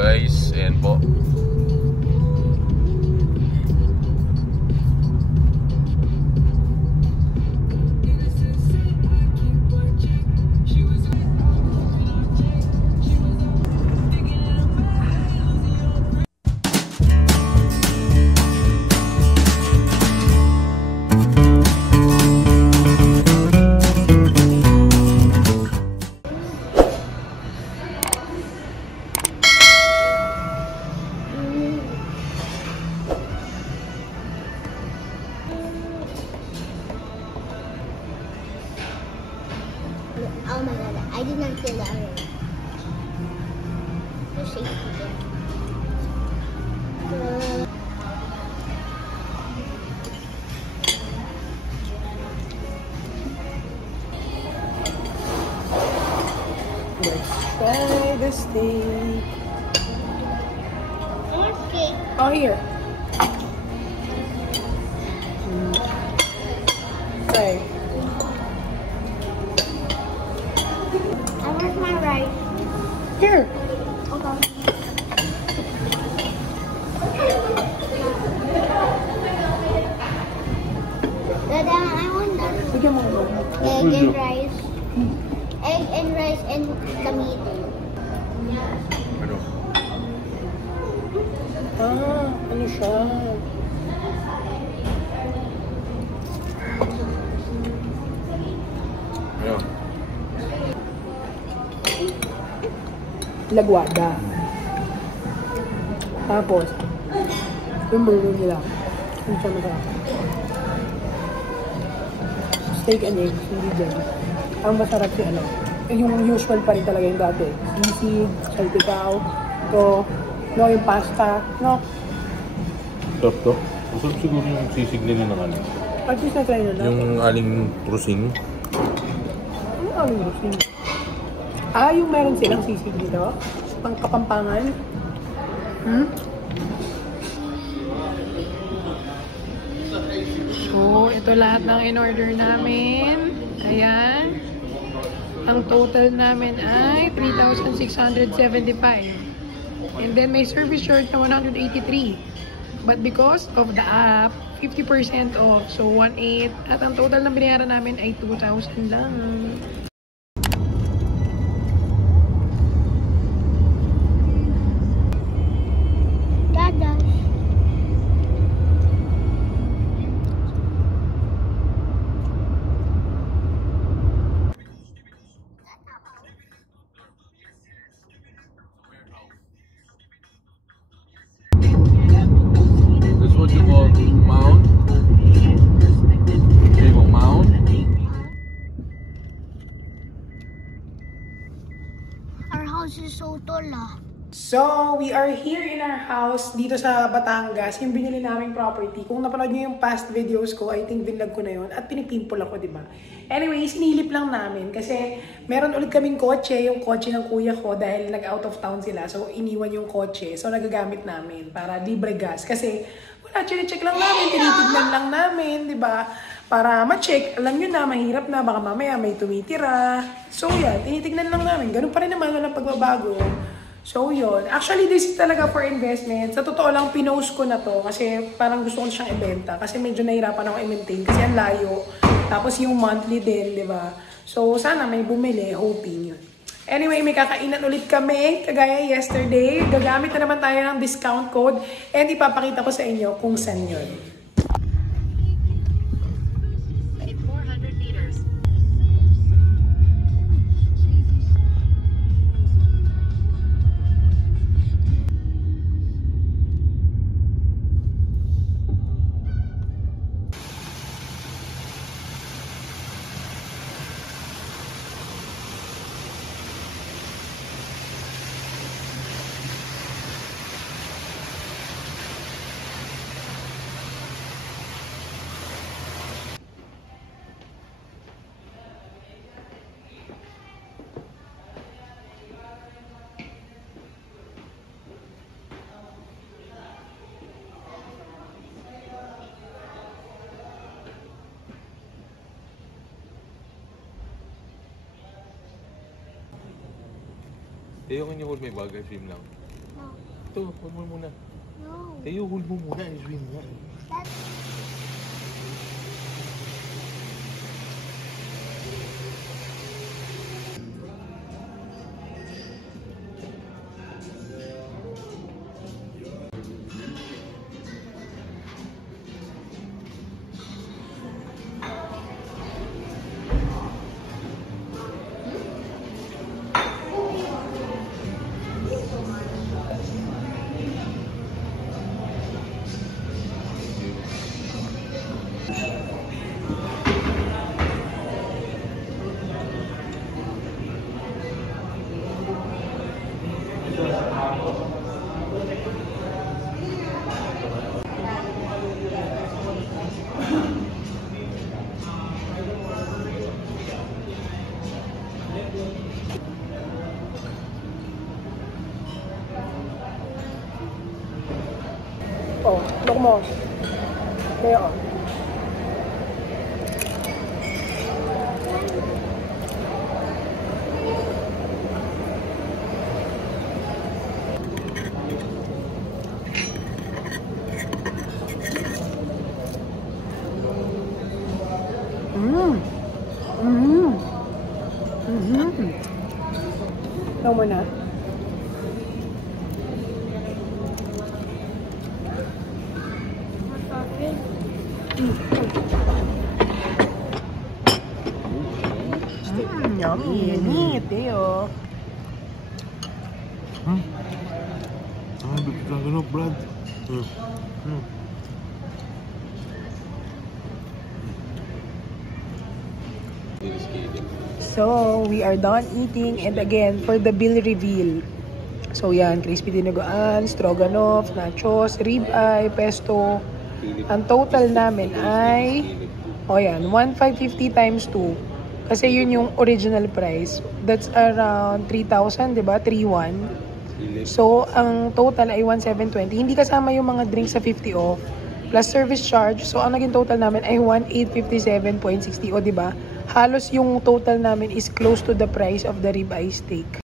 guys, ayan po. Oh my god, I did not feel that way. So shaky. Let's try the steak. Okay. Oh, here. Okay. I want my rice. Here. Okay. Dada, I want that. Bigyan mo ako. Egg and rice. Egg and rice and tomato. Ano? Ano siya? Ano? Lagwada. Tapos, yung burger nila. Yung siya masarap. Steak and eggs, hindi dyan. Ang masarap si ano. Yung usual pa rin talaga yung dati. Sisig, salpikaw, to, no, yung pasta, no. Sarap to? Masarap siguro yung sisig nila ng ano. At least na-try na natin. Yung aling prusing. Ano aling rusing? Yung meron silang sisig dito. Pang Kapampangan. So, ito lahat ng in-order namin. Ayan. Ang total namin ay 3,675. And then may service charge na 183. But because of the app, 50% off. So, 1,800. At ang total na binayaran namin ay 2,000 lang. Dada. That's what you call mound? Table mound? Our house is so tall, So, we are here in our house dito sa Batangas. Yung binili naming property. Kung napanood nyo yung past videos ko, I think vinlog ko na yun. At pinipimple ako, diba? Anyway, sinilip lang namin. Kasi meron ulit kaming kotse. Yung kotse ng kuya ko dahil nag-out of town sila. So, iniwan yung kotse. So, nagagamit namin para libre gas. Kasi, wala, check lang namin. Tinitignan lang namin, diba? Para ma-check. Alam nyo na, mahirap na. Baka mamaya may tumitira. So, yan. Tinitignan lang namin. Ganun pa rin naman walang pagbabago. So, yun. Actually, this is talaga for investment. Sa totoo lang, pinost ko na to kasi parang gusto ko siyang ibenta. Kasi medyo nahirapan ako i-maintain kasi ang layo. Tapos yung monthly din, di ba? So, sana may bumili. Hoping yun. Anyway, may kakainan ulit kami. Kagaya yesterday. Gagamit na naman tayo ng discount code. And ipapakita ko sa inyo kung saan yun. Yung kanya may bagay film lang. Ito, hold mo muna. No. Tayo, hold mo muna. Iswin mo. That's... Oh, look mo. Kaya, Ikaw mo na. Yummy. Neat, Teo. Bigit lang ganun, Brad. So, we are done eating and again, for the bill reveal. So, yan, crispy dinuguan, stroganoff, nachos, ribeye, pesto. Ang total namin ay, yan, 1,550 times 2. Kasi yun yung original price. That's around 3,000, diba? 3,100. So, ang total ay 1,720. Hindi kasama yung mga drinks sa 50 off. Plus service charge. So, ang naging total namin ay 1,857.60. O, diba? Halos yung total namin is close to the price of the ribeye steak.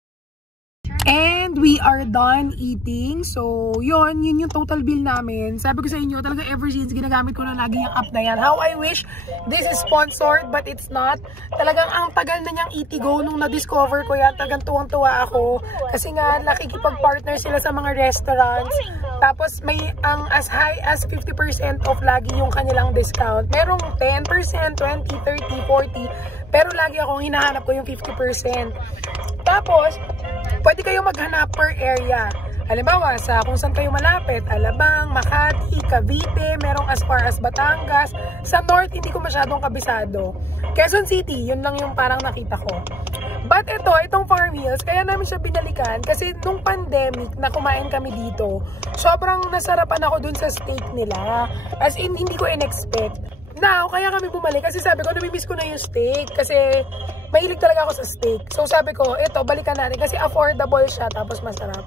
And we are done eating. So, yun yung total bill namin. Sabi ko sa inyo, talaga ever since, ginagamit ko na lagi yung app na yan. How I wish this is sponsored, but it's not. Talagang ang tagal na niyang Eatigo nung na-discover ko yan. Talagang tuwang-tuwa ako. Kasi nga, nakikipag-partner sila sa mga restaurants. Tapos, may ang as high as 50% off lagi yung kanilang discount. Merong 10%, 20, 30, 40. Pero lagi akong hinahanap ko yung 50%. Tapos, pwede kayo maghanap per area. Halimbawa, sa kung saan kayo malapit, Alabang, Makati, Cavite, merong as far as Batangas. Sa North, hindi ko masyadong kabisado. Quezon City, yun lang yung parang nakita ko. But itong Farm Meals, kaya namin siya binalikan kasi nung pandemic na kumain kami dito, sobrang nasarapan ako dun sa steak nila. As in, hindi ko in-expect. Now, kaya kami bumalik kasi sabi ko, namimiss ko na yung steak kasi mahilig talaga ako sa steak. So sabi ko, balikan natin kasi affordable siya tapos masarap.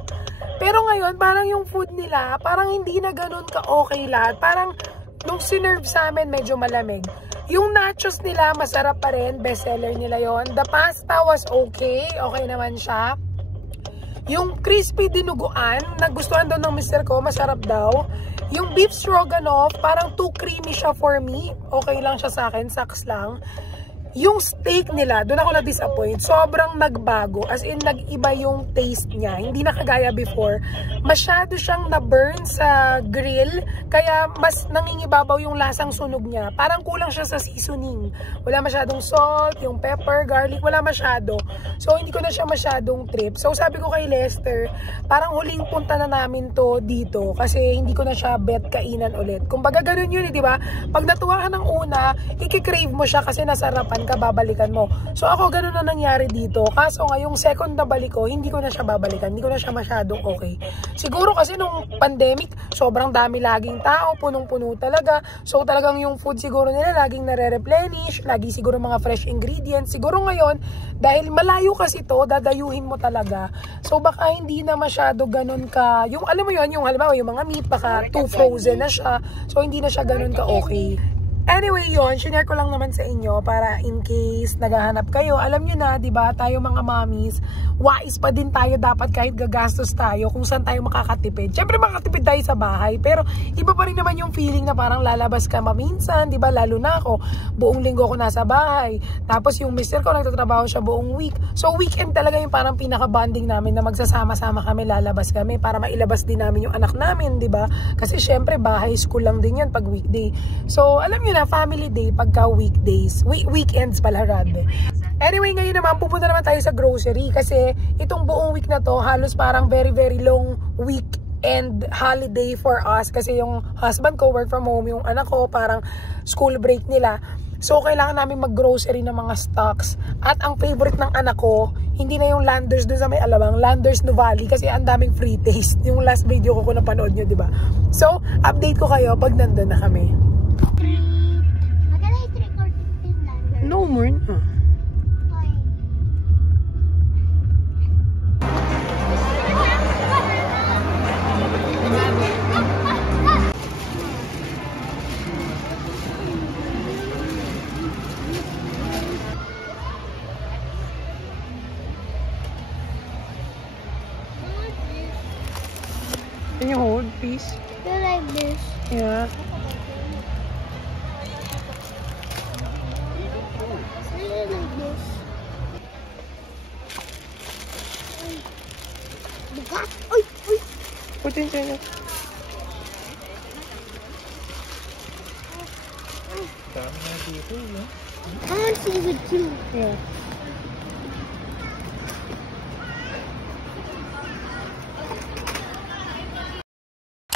Pero ngayon, parang yung food nila, parang hindi na ganun ka-okay lahat. Parang nung sinerve sa amin, medyo malamig. Yung nachos nila, masarap pa rin. Bestseller nila yon. The pasta was okay. Okay naman siya. Yung crispy dinuguan, nagustuhan daw ng mister ko, masarap daw. Yung beef stroganoff, parang too creamy siya for me. Okay lang siya sa akin, saks lang. Yung steak nila, doon ako na-disappoint. Sobrang nagbago. As in, nag-iba yung taste niya. Hindi na kagaya before. Masyado siyang na-burn sa grill. Kaya mas nangingibabaw yung lasang sunog niya. Parang kulang siya sa seasoning. Wala masyadong salt, yung pepper, garlic, wala masyado. So, hindi ko na siya masyadong trip. So, sabi ko kay Lester, parang huling punta na namin to dito. Kasi hindi ko na siya bet kainan ulit. Kumbaga, ganun yun, di ba? Pag natuwa ka ng una, ikikrave mo siya kasi nasarapan ka, babalikan mo. So ako ganun na nangyari dito. Kaso nga yung second na balik ko, hindi ko na siya babalikan. Hindi ko na siya masyadong okay. Siguro kasi nung pandemic, sobrang dami laging tao, punong-puno talaga. So talagang yung food siguro nila laging nare-replenish, lagi siguro mga fresh ingredients. Siguro ngayon, dahil malayo kasi to, dadayuhin mo talaga. So baka hindi na masyado ganun ka, yung alam mo yun, yung halimbawa yung mga meat, baka too frozen na siya. So hindi na siya ganun ka okay. Anyway, yun, share ko lang naman sa inyo para in case naghahanap kayo. Alam nyo na, di ba, tayo mga mommies, wais pa din tayo dapat kahit gagastos tayo kung saan tayo makakatipid. Siyempre makakatipid tayo sa bahay, pero iba pa rin naman yung feeling na parang lalabas ka maminsan, di ba? Lalo na ako, buong linggo ko nasa bahay. Tapos yung mister ko nagtatrabaho siya buong week. So weekend talaga yung parang pinaka-bonding namin na magsasama-sama kami, lalabas kami para mailabas din namin yung anak namin, di ba? Kasi syempre bahay school lang din yan pag weekday. So alam nyo na, family day pagka weekdays. Weekends pala rather. Anyway, ngayon naman pupunta naman tayo sa grocery kasi itong buong week na to halos parang very long week and holiday for us kasi yung husband ko work from home, yung anak ko parang school break nila. So kailangan namin mag-grocery ng mga stocks. At ang favorite ng anak ko, hindi na yung Landers dun sa may Alabang, Landers Nuvali kasi ang daming free taste. Yung last video ko kung napanood nyo, di ba? So, update ko kayo pag nandun na kami. No more na. Can you hold, please? You like this? Yeah. Like this. Oy, oy. Put in China. I want to see with you. Yeah.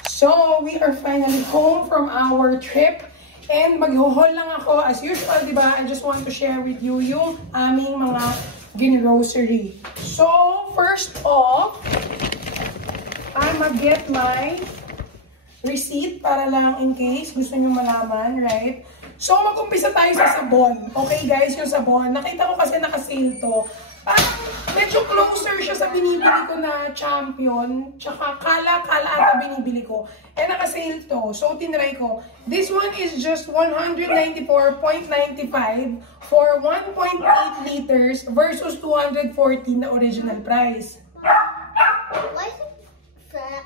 So, we are finally home from our trip. And mag-haul lang ako as usual, di ba? I just want to share with you yung aming mga gin-grocery. So, first off, I'm gonna get my receipt para lang in case gusto nyo malaman, right? So, mag-umpisa tayo sa sabon. Okay guys, yung sabon. Nakita ko kasi naka-sale to. Parang medyo closer siya sa binibili ko na Champion. Tsaka Kala ata binibili ko. Eh, naka-sale to. So, tinry ko. This one is just 194.95 for 1.8 liters versus 214 na original price. Why is it flat?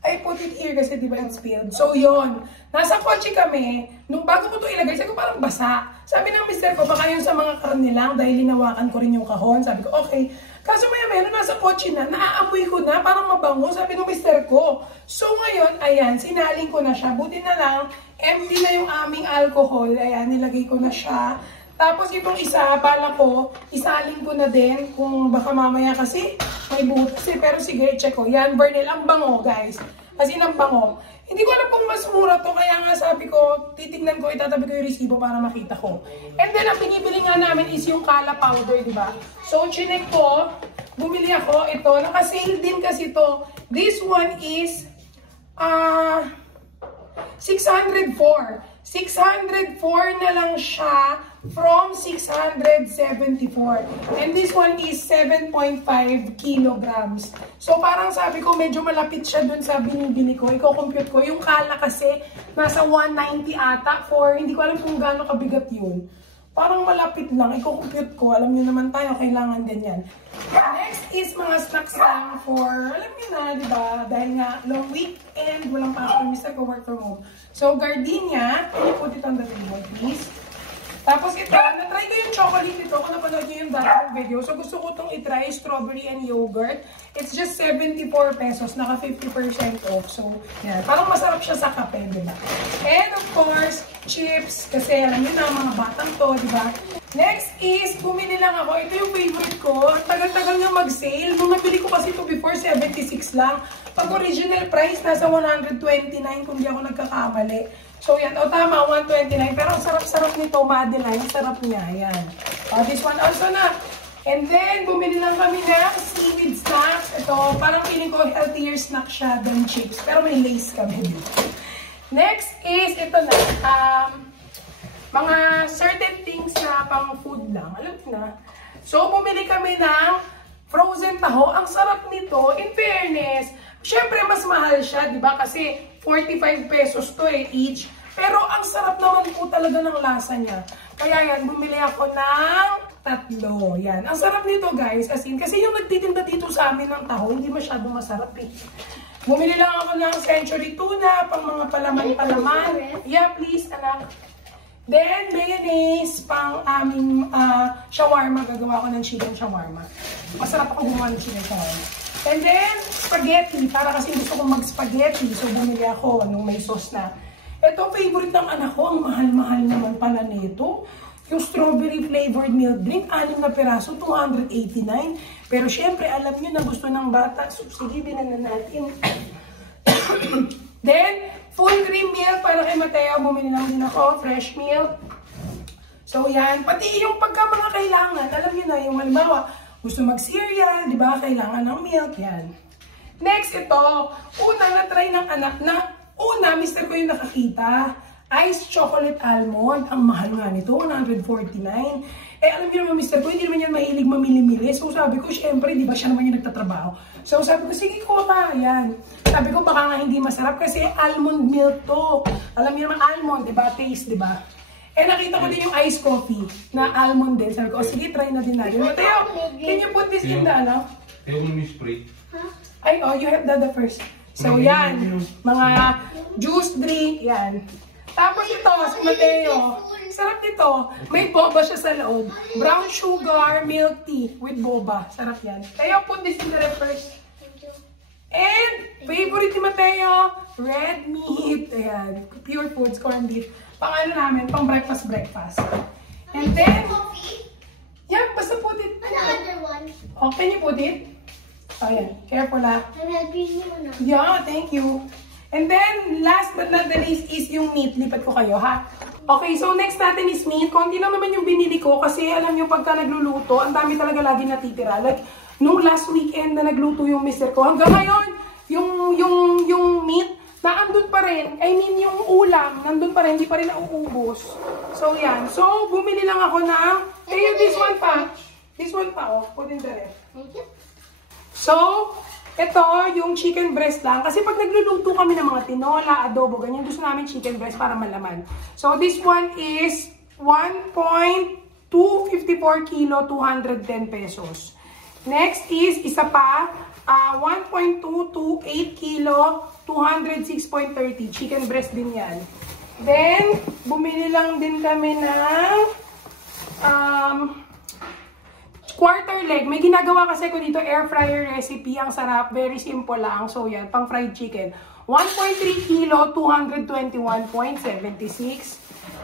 I put it here kasi diba it's spilled. So, yon. Nasa kotse kami. Nung bago ko ito ilagay, sabi ko parang basa. Sabi ng mister ko, baka yun sa mga karne lang dahil hinawakan ko rin yung kahon. Sabi ko, okay. Kaso maya nasa kotse na, naaamoy ko na, parang mabango. Sabi ng mister ko. So, ngayon, ayan, sinaling ko na siya. Buti na lang, empty na yung aming alcohol. Ayan, nilagay ko na siya. Tapos itong isa, bala ko, isalin ko na din kung baka mamaya kasi may butas eh. Pero sige, check ko. Yan, Bernel, ang bango, guys. Kasi ang bango. Hindi ko alam kung mas mura to. Kaya nga sabi ko, titignan ko, itatabi ko yung resibo para makita ko. And then, ang binibili nga namin is yung Kala powder, di ba? So, chinek ko. Bumili ako. Ito, naka-sale din kasi to. This one is 604. 604 na lang siya from 674. And this one is 7.5 kilograms. So parang sabi ko medyo malapit siya dun sa binibili ko. Iko-compute ko. Yung Kala kasi nasa 190 ata for hindi ko alam kung gaano kabigat yun. Parang malapit lang. Iko-compute ko. Alam niyo naman tayo, kailangan ganyan. Next is mga snacks lang for, alam niyo na, di ba? Dahil nga, long week and walang pasok. Mr. ko work from home. So, gardenia. Can you put it on the table, please? Tapos ito, na-try ko yung chocolate nito kung napanood nyo yung dati video. So gusto ko itong itry, strawberry and yogurt. It's just 74 pesos, naka 50% off. So, yan. Parang masarap siya sa kape, diba? And of course, chips. Kasi alam nyo na, mga batang to, diba? Next is, bumili lang ako. Ito yung favorite ko. Tagal-tagal nga mag-sale. Nung nabili ko kasi ito before, 76 lang. Pag original price, nasa 129 kung di ako nagkakamali. So, yan. O, tama, 129. Pero ang sarap-sarap nito, Madeline. Sarap niya. Yan. This one also na. And then, bumili lang kami ng seaweed snacks. Ito, parang feeling ko healthier snack siya than chips. Pero may lace kami dito. Next is, ito na. Mga certain things na pang food lang. Alam mo na. So, bumili kami ng frozen taho. Ang sarap nito. In fairness, syempre mas mahal siya, di ba? Kasi 45 pesos to each. Pero ang sarap naman po talaga ng lasa niya. Kaya yan, bumili ako ng 3. Yan. Ang sarap nito guys, as in, kasi yung nagtitinda dito sa amin ng taho, hindi masyadong masarap eh. Bumili lang ako ng Century Tuna, pang mga palaman-palaman. Yeah, please, anak. Then, mayonnaise, pang aming shawarma. Gagawa ko ng chicken shawarma. Masarap ako gumawa ng chicken shawarma. And then, spaghetti. Para kasi gusto kong mag-spaghetti. So, bumili ako nung may sauce na. Ito, favorite ng anak ko. Ang mahal-mahal naman pala nito. Yung strawberry flavored milk drink, 6 na piraso, 289. Pero syempre, alam nyo na gusto ng bata. So, sige, binan na natin. Then, full cream milk para kay Mateo. Bumili lang din ako, fresh milk. So, yan. Pati yung pagka mga kailangan, alam nyo na, yung halimbawa, gusto mag-cereal, di ba? Kailangan ng milk, yan. Next, ito. Una na-try ng anak na, mister ko yung nakakita. Iced chocolate almond. Ang mahal nga nito, 149. Eh, alam niyo naman, mister ko, hindi naman yan mahilig mamili-mili. So, sabi ko, syempre, di ba siya naman yung nagtatrabaho. So, sabi ko, sige ko ka, yan. Sabi ko, baka nga hindi masarap kasi almond milk to. Alam niyo naman, almond, di ba? Taste, di ba? Eh, nakita ko din yung iced coffee na almond din. Sabi ko, sige, try na din natin. Mateo, can you put this in the, ano? Yung spray. Ay, oh, you have the first. So, yan. Mga juice drink, yan. Tapos ito, si Mateo. Sarap nito. May boba siya sa loob. Brown sugar, milk tea with boba. Sarap yan. Tayo, put this in the ref first. And, favorite ni Mateo, red meat. Ayan. Pure foods, corned beef. Pang ano namin, pang breakfast. And then, yeah, basta put it. Another one. Oh, can you put it? Ayan, careful ha. I'm helping you now. Yeah, thank you. And then, last but not the least is yung meat. Lipat ko kayo, ha? Okay, so next natin is meat. Konti lang naman yung binili ko kasi alam nyo, pagka nagluluto, ang dami talaga lagi natitira. Like, nung last weekend na nagluto yung mister ko, hanggang ngayon, yung meat, naandun pa rin. I mean, yung ulam, nandun pa rin, hindi pa rin nauubos. So, yan. So, bumili lang ako ng, this one pa. This one pa, oh. Put in the ref. Thank you. So, ito, yung chicken breast lang. Kasi pag nagluluto kami ng mga tinola, adobo, ganyan, gusto namin chicken breast para malaman. So, this one is 1.254 kilo, 210 pesos. Next is, isa pa, 1.228 kilo, 206.30. Chicken breast din yan. Then, bumili lang din kami ng quarter leg. May ginagawa kasi ko dito, air fryer recipe. Ang sarap. Very simple lang. So, yan. Pang fried chicken. 1.3 kilo, 221.76.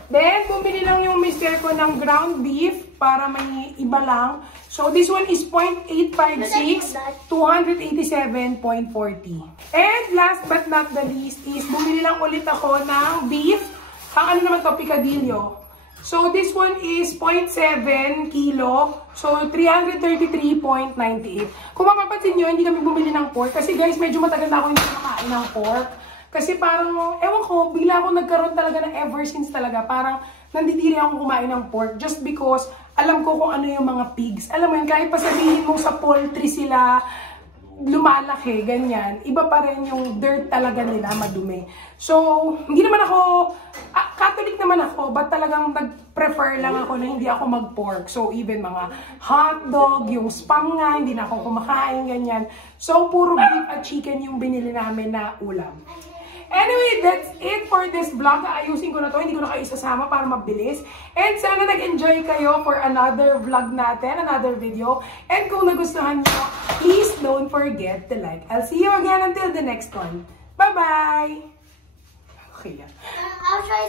Then, bumili lang yung mister ko ng ground beef para may iba lang. So, this one is 0.856, 287.40. And last but not the least is, bumili lang ulit ako ng beef. Ang ano naman to, picadillo. So, this one is 0.7 kilo. So, 333.98. Kung mapapansin nyo, hindi kami bumili ng pork. Kasi guys, medyo matagal na ako hindi kumakain ng pork. Kasi parang, ewan ko, bigla ako nagkaroon talaga ng ever since talaga. Parang, nandidiri ako kumain ng pork. Just because, alam ko kung ano yung mga pigs. Alam mo yun, kahit pa sabihin mo sa poultry sila, lumalaki, ganyan. Iba pa rin yung dirt talaga nila, madumi. So, hindi naman ako, Catholic naman ako, but talagang nag-prefer lang ako na hindi ako mag-pork. So, even mga hotdog, yung spam nga, hindi na ako kumakain, ganyan. So, puro beef at chicken yung binili namin na ulam. Anyway, that's it for this vlog. Ayusin ko na to, hindi ko na kayo isasama para mabilis. And sana nag-enjoy kayo for another vlog natin, another video. And kung nagustuhan nyo, please don't forget to like. I'll see you again until the next one. Bye-bye! Okay, I'll try